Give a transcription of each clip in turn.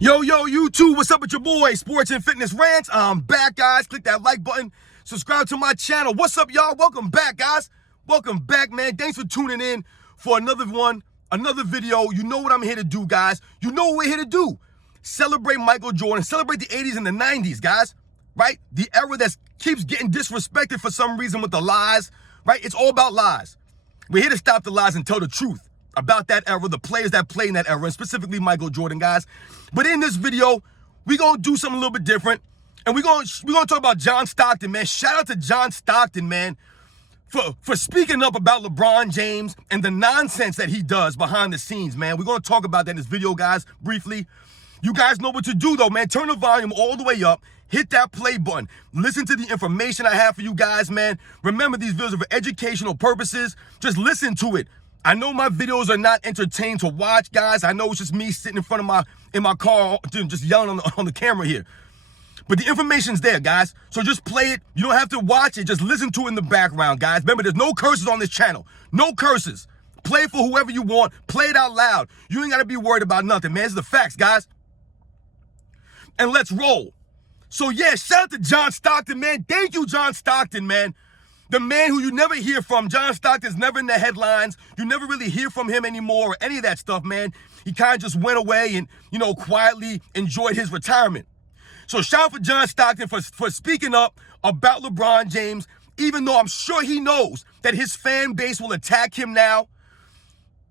Yo, YouTube, what's up with your boy, Sports and Fitness Rants? I'm back, guys. Click that like button. Subscribe to my channel. What's up, y'all? Welcome back, guys. Welcome back, man. Thanks for tuning in for another video. You know what I'm here to do, guys. You know what we're here to do. Celebrate Michael Jordan. Celebrate the 80s and the 90s, guys. Right? The era that keeps getting disrespected for some reason with the lies. Right? It's all about lies. We're here to stop the lies and tell the truth about that era, the players that play in that era, and specifically Michael Jordan, guys. But in this video, we're going to do something a little bit different. And we're going to talk about John Stockton, man. Shout out to John Stockton, man, for speaking up about LeBron James and the nonsense that he does behind the scenes, man. We're going to talk about that in this video, guys, briefly. You guys know what to do, though, man. Turn the volume all the way up. Hit that play button. Listen to the information I have for you guys, man. Remember, these videos are for educational purposes. Just listen to it. I know my videos are not entertaining to watch, guys. I know it's just me sitting in front of my car, just yelling on the camera here. But the information's there, guys. So just play it. You don't have to watch it. Just listen to it in the background, guys. Remember, there's no curses on this channel. No curses. Play for whoever you want. Play it out loud. You ain't got to be worried about nothing, man. It's the facts, guys. And let's roll. So, yeah, shout out to John Stockton, man. Thank you, John Stockton, man. The man who you never hear from. John Stockton's never in the headlines. You never really hear from him anymore or any of that stuff, man. He kind of just went away and, quietly enjoyed his retirement. So shout out for John Stockton for speaking up about LeBron James, even though I'm sure he knows that his fan base will attack him now.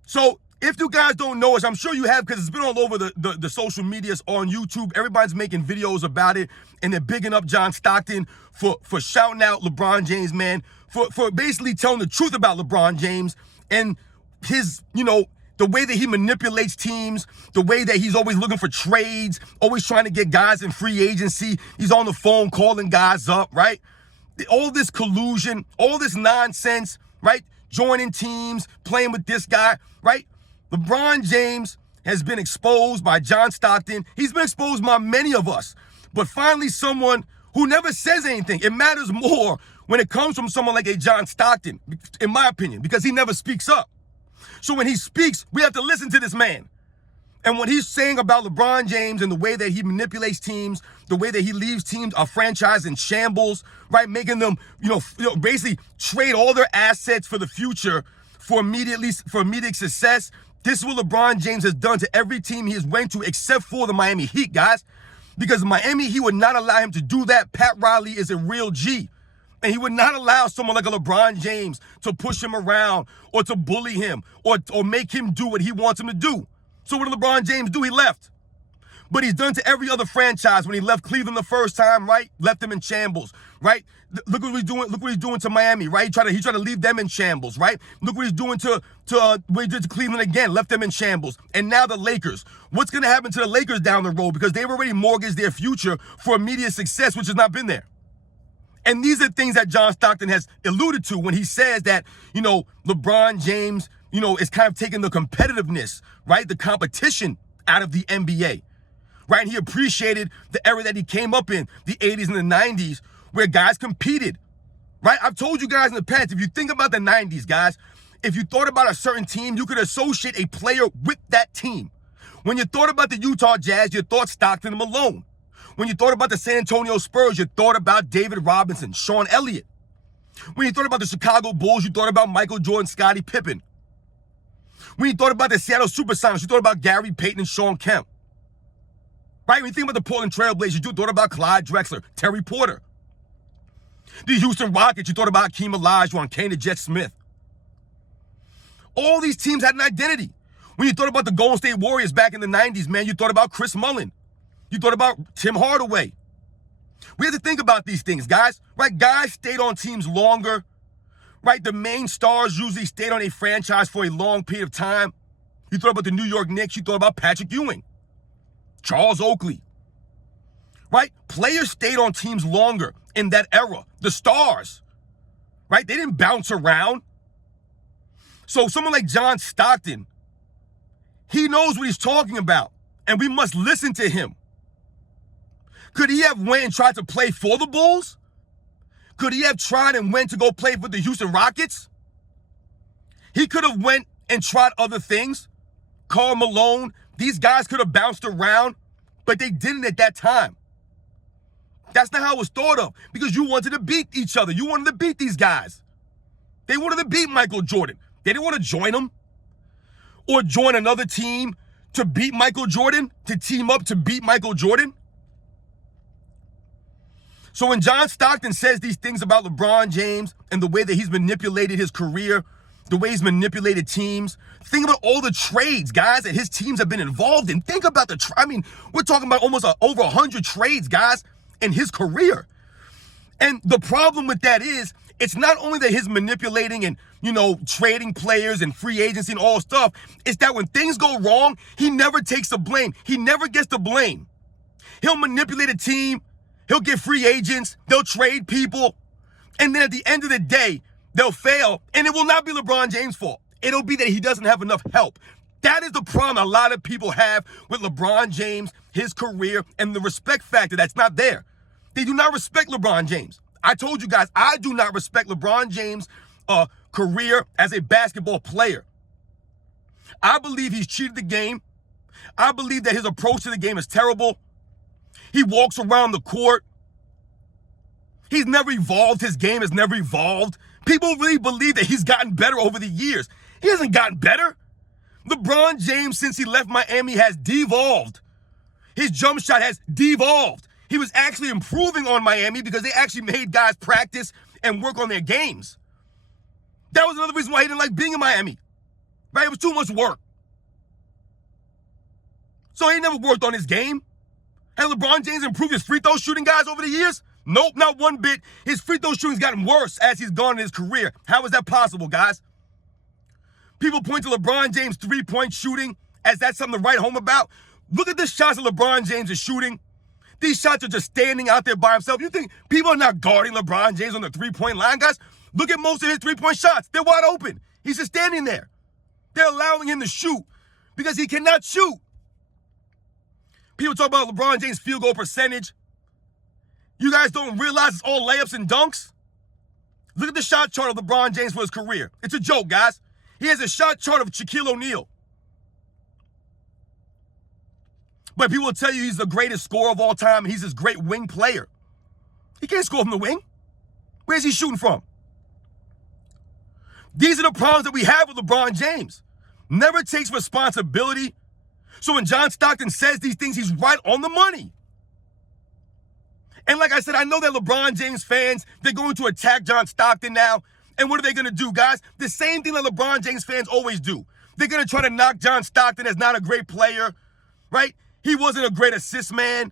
So if you guys don't know us, I'm sure you have, because it's been all over the social medias on YouTube. Everybody's making videos about it, and they're bigging up John Stockton for shouting out LeBron James, man, for basically telling the truth about LeBron James and his, the way that he manipulates teams, the way that he's always looking for trades, always trying to get guys in free agency. He's on the phone calling guys up, right? All this collusion, all this nonsense, right? Joining teams, playing with this guy, right? LeBron James has been exposed by John Stockton. He's been exposed by many of us. But finally, someone who never says anything. It matters more when it comes from someone like a John Stockton, in my opinion, because he never speaks up. So when he speaks, we have to listen to this man. And what he's saying about LeBron James and the way that he manipulates teams, the way that he leaves teams, a franchise in shambles, right? Making them, basically trade all their assets for the future for immediate success. This is what LeBron James has done to every team he has went to except for the Miami Heat, guys. Because Miami, he would not allow him to do that. Pat Riley is a real G. And he would not allow someone like a LeBron James to push him around or to bully him or make him do what he wants him to do. So what did LeBron James do? He left. But he's done to every other franchise. When he left Cleveland the first time, right? Left them in shambles, right? Look what he's doing. Look what he's doing to Miami, right? He tried to leave them in shambles, right? Look what he's doing to what he did to Cleveland again, left them in shambles. And now the Lakers. What's going to happen to the Lakers down the road? Because they've already mortgaged their future for immediate success, which has not been there. And these are things that John Stockton has alluded to when he says that, LeBron James, is kind of taking the competitiveness, right? The competition out of the NBA, right? And he appreciated the era that he came up in, the 80s and the 90s, where guys competed, right? I've told you guys in the past, if you think about the 90s, guys, if you thought about a certain team, you could associate a player with that team. When you thought about the Utah Jazz, you thought Stockton and Malone. When you thought about the San Antonio Spurs, you thought about David Robinson, Sean Elliott. When you thought about the Chicago Bulls, you thought about Michael Jordan, Scottie Pippen. When you thought about the Seattle Supersonics, you thought about Gary Payton and Sean Kemp. Right? When you think about the Portland Trail Blazers, you thought about Clyde Drexler, Terry Porter. The Houston Rockets, you thought about Hakeem Olajuwon, Kane the Jet Smith. All these teams had an identity. When you thought about the Golden State Warriors back in the 90s, man, you thought about Chris Mullin. You thought about Tim Hardaway. We have to think about these things, guys, right? Guys stayed on teams longer, right? The main stars usually stayed on a franchise for a long period of time. You thought about the New York Knicks. You thought about Patrick Ewing, Charles Oakley, right? Players stayed on teams longer in that era. The stars, right? They didn't bounce around. So someone like John Stockton, he knows what he's talking about, and we must listen to him. Could he have went and tried to play for the Bulls? Could he have tried and went to go play for the Houston Rockets? He could have went and tried other things. Karl Malone, these guys could have bounced around, but they didn't at that time. That's not how it was thought of, because you wanted to beat each other. You wanted to beat these guys. They wanted to beat Michael Jordan. They didn't want to join him or join another team to beat Michael Jordan, to team up to beat Michael Jordan. So when John Stockton says these things about LeBron James and the way that he's manipulated his career, the way he's manipulated teams, think about all the trades, guys, that his teams have been involved in. Think about we're talking about almost over 100 trades, guys, in his career. And the problem with that is, it's not only that he's manipulating and, trading players and free agency and all stuff. It's that when things go wrong, he never takes the blame. He never gets the blame. He'll manipulate a team. He'll get free agents. They'll trade people. And then at the end of the day, they'll fail. And it will not be LeBron James' fault. It'll be that he doesn't have enough help. That is the problem a lot of people have with LeBron James, his career, and the respect factor that's not there. They do not respect LeBron James. I told you guys, I do not respect LeBron James' career as a basketball player. I believe he's cheated the game. I believe that his approach to the game is terrible. He walks around the court. He's never evolved. His game has never evolved. People really believe that he's gotten better over the years. He hasn't gotten better. LeBron James, since he left Miami, has devolved. His jump shot has devolved. He was actually improving on Miami because they actually made guys practice and work on their games. That was another reason why he didn't like being in Miami. Right? It was too much work. So he never worked on his game. Has LeBron James improved his free throw shooting, guys, over the years? Nope, not one bit. His free throw shooting's gotten worse as he's gone in his career. How is that possible, guys? People point to LeBron James' three-point shooting as that's something to write home about. Look at the shots that LeBron James is shooting. These shots are just standing out there by himself. You think people are not guarding LeBron James on the three-point line, guys? Look at most of his three-point shots. They're wide open. He's just standing there. They're allowing him to shoot because he cannot shoot. People talk about LeBron James' field goal percentage. You guys don't realize it's all layups and dunks? Look at the shot chart of LeBron James for his career. It's a joke, guys. He has a shot chart of Shaquille O'Neal. But people will tell you he's the greatest scorer of all time and he's this great wing player. He can't score from the wing. Where's he shooting from? These are the problems that we have with LeBron James. Never takes responsibility. So when John Stockton says these things, he's right on the money. And like I said, I know that LeBron James fans, they're going to attack John Stockton now. And what are they going to do, guys? The same thing that LeBron James fans always do. They're going to try to knock John Stockton as not a great player, right? He wasn't a great assist man,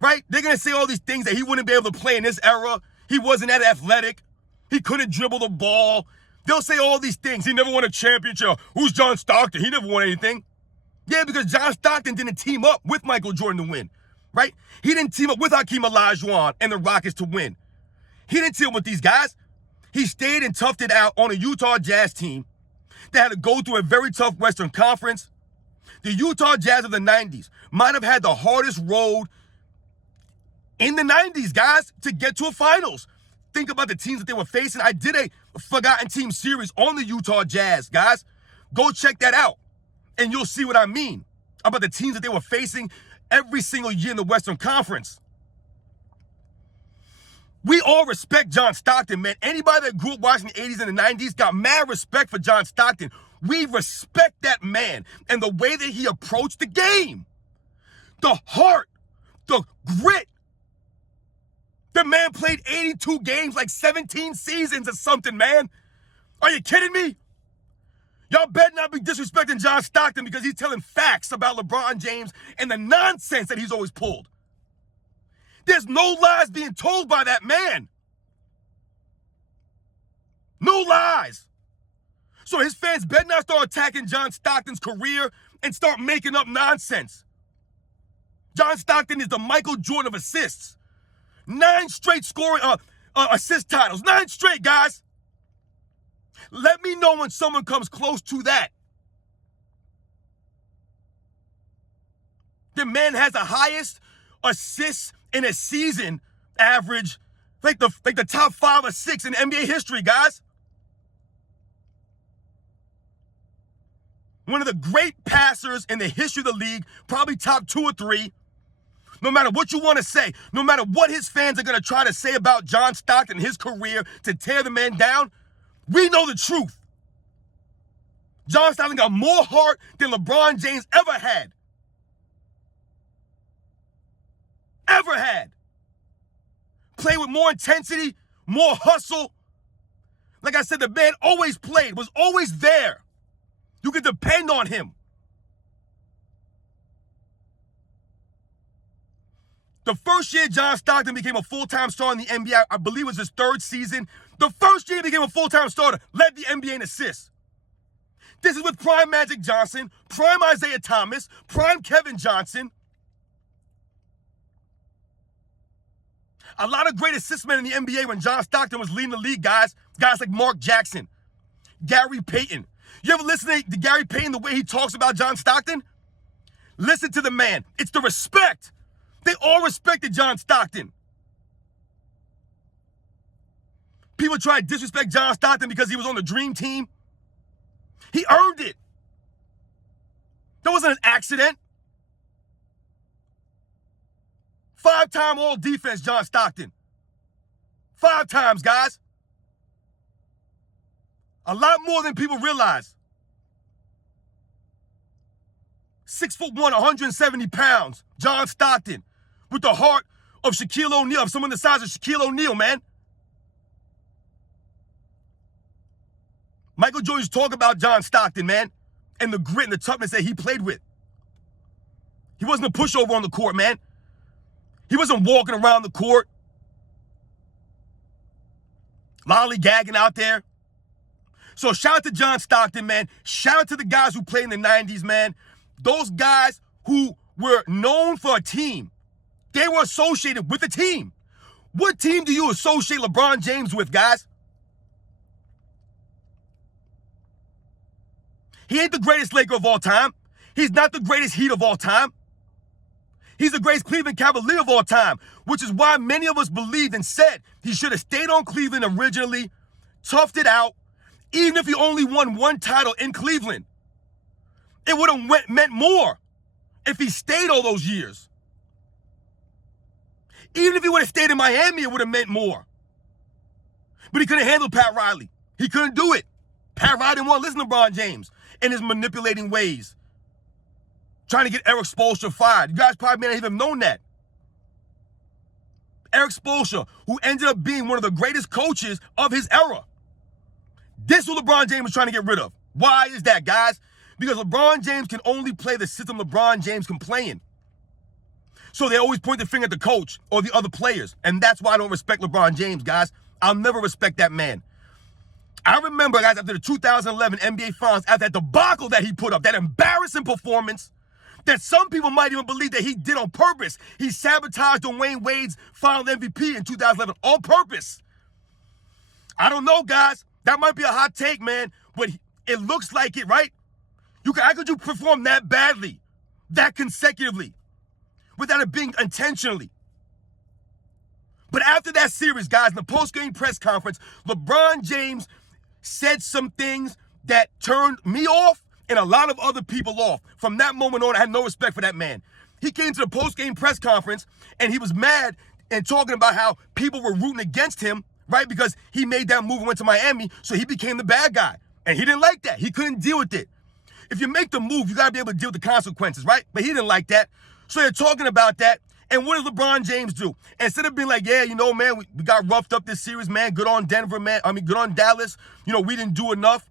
right? They're going to say all these things that he wouldn't be able to play in this era. He wasn't that athletic. He couldn't dribble the ball. They'll say all these things. He never won a championship. Who's John Stockton? He never won anything. Yeah, because John Stockton didn't team up with Michael Jordan to win, right? He didn't team up with Hakeem Olajuwon and the Rockets to win. He didn't team up with these guys. He stayed and toughed it out on a Utah Jazz team that had to go through a very tough Western Conference. The Utah Jazz of the 90s might have had the hardest road in the 90s, guys, to get to a finals. Think about the teams that they were facing. I did a Forgotten Team series on the Utah Jazz, guys. Go check that out, and you'll see what I mean about the teams that they were facing every single year in the Western Conference. We all respect John Stockton, man. Anybody that grew up watching the 80s and the 90s got mad respect for John Stockton. We respect that man and the way that he approached the game. The heart, the grit. The man played 82 games, like 17 seasons or something, man. Are you kidding me? Y'all better not be disrespecting John Stockton because he's telling facts about LeBron James and the nonsense that he's always pulled. There's no lies being told by that man. No lies. So his fans better not start attacking John Stockton's career and start making up nonsense. John Stockton is the Michael Jordan of assists. 9 straight scoring assist titles. 9 straight, guys. Let me know when someone comes close to that. The man has the highest assists in a season average, like the top 5 or 6 in NBA history, guys. One of the great passers in the history of the league, probably top 2 or 3. No matter what you want to say, no matter what his fans are going to try to say about John Stockton and his career to tear the man down, we know the truth. John Stockton got more heart than LeBron James ever had. Ever had. Played with more intensity, more hustle. Like I said, the man always played, was always there. You could depend on him. The first year John Stockton became a full-time star in the NBA, I believe it was his 3rd season. The first year he became a full-time starter, led the NBA in assists. This is with prime Magic Johnson, prime Isaiah Thomas, prime Kevin Johnson. A lot of great assist men in the NBA when John Stockton was leading the league, guys. Guys like Mark Jackson, Gary Payton. You ever listen to Gary Payton, the way he talks about John Stockton? Listen to the man. It's the respect. They all respected John Stockton. People try to disrespect John Stockton because he was on the dream team. He earned it. That wasn't an accident. 5-time all-defense, John Stockton. 5 times, guys. A lot more than people realize. 6'1", 170 pounds, John Stockton. With the heart of Shaquille O'Neal, of someone the size of Shaquille O'Neal, man. Michael Jordan used to talk about John Stockton, man, and the grit and the toughness that he played with. He wasn't a pushover on the court, man. He wasn't walking around the court, lollygagging out there. So shout out to John Stockton, man. Shout out to the guys who played in the 90s, man. Those guys who were known for a team. They were associated with a team. What team do you associate LeBron James with, guys? He ain't the greatest Laker of all time. He's not the greatest Heat of all time. He's the greatest Cleveland Cavalier of all time, which is why many of us believed and said he should have stayed on Cleveland originally, toughed it out, even if he only won 1 title in Cleveland. It would have meant more if he stayed all those years. Even if he would have stayed in Miami, it would have meant more. But he couldn't handle Pat Riley. He couldn't do it. Pat Riley didn't want to listen to LeBron James in his manipulating ways. Trying to get Eric Spoelstra fired. You guys probably may not even have known that. Eric Spoelstra, who ended up being one of the greatest coaches of his era. This is what LeBron James was trying to get rid of. Why is that, guys? Because LeBron James can only play the system LeBron James can play in. So they always point the finger at the coach or the other players. And that's why I don't respect LeBron James, guys. I'll never respect that man. I remember, guys, after the 2011 NBA Finals, after that debacle that he put up, that embarrassing performance that some people might even believe that he did on purpose. He sabotaged Dwayne Wade's final MVP in 2011 on purpose. I don't know, guys. That might be a hot take, man, but it looks like it, right? How could you perform that badly, that consecutively, without it being intentionally? But after that series, guys, in the post-game press conference, LeBron James said some things that turned me off and a lot of other people off. From that moment on, I had no respect for that man. He came to the post-game press conference, and he was mad and talking about how people were rooting against him, right? Because he made that move and went to Miami, so he became the bad guy. And he didn't like that. He couldn't deal with it. If you make the move, you got to be able to deal with the consequences, right? But he didn't like that. So they're talking about that. And what does LeBron James do? Instead of being like, yeah, you know, man, we got roughed up this series, man. Good on Denver, man. Good on Dallas. You know, we didn't do enough.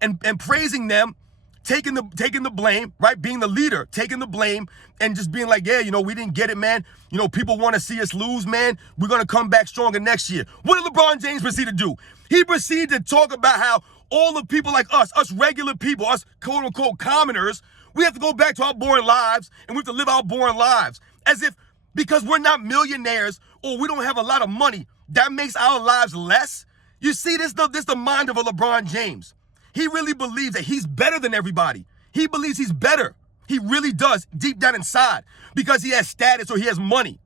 And praising them, taking the blame, right? Being the leader, taking the blame, and just being like, yeah, you know, we didn't get it, man. You know, people want to see us lose, man. We're going to come back stronger next year. What did LeBron James proceed to do? He proceeded to talk about how all the people like us regular people, us quote-unquote commoners, we have to go back to our boring lives, and we have to live our boring lives. As if because we're not millionaires or we don't have a lot of money, that makes our lives less. You see, this the mind of a LeBron James. He really believes that he's better than everybody. He believes he's better. He really does, deep down inside, because he has status or he has money.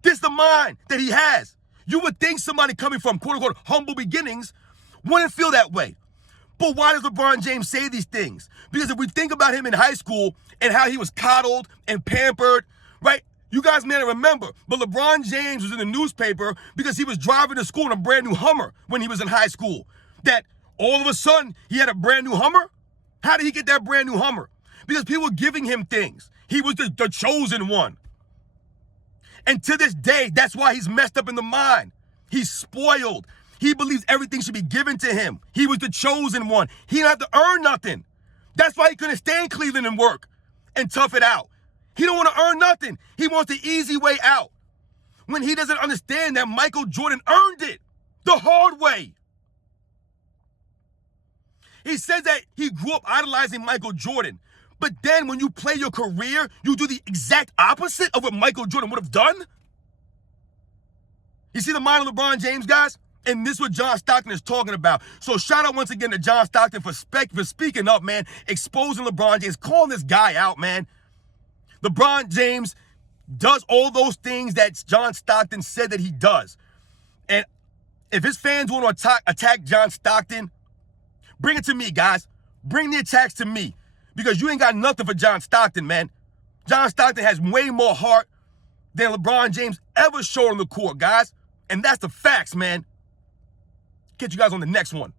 This is the mind that he has. You would think somebody coming from quote-unquote humble beginnings wouldn't feel that way. But why does LeBron James say these things? Because if we think about him in high school and how he was coddled and pampered, right? You guys may not remember, but LeBron James was in the newspaper because he was driving to school in a brand new Hummer when he was in high school. That all of a sudden he had a brand new Hummer? How did he get that brand new Hummer? Because people were giving him things. He was the chosen one. And to this day, that's why he's messed up in the mind. He's spoiled. He believes everything should be given to him. He was the chosen one. He didn't have to earn nothing. That's why he couldn't stay in Cleveland and work and tough it out. He don't want to earn nothing. He wants the easy way out. When he doesn't understand that Michael Jordan earned it the hard way. He says that he grew up idolizing Michael Jordan. But then when you play your career, you do the exact opposite of what Michael Jordan would have done? You see the mind of LeBron James, guys? And this is what John Stockton is talking about. So shout out once again to John Stockton for speaking up, man. Exposing LeBron James, calling this guy out, man. LeBron James does all those things that John Stockton said that he does. And if his fans want to attack John Stockton, bring it to me, guys. Bring the attacks to me. Because you ain't got nothing for John Stockton, man. John Stockton has way more heart than LeBron James ever showed on the court, guys. And that's the facts, man. Catch you guys on the next one.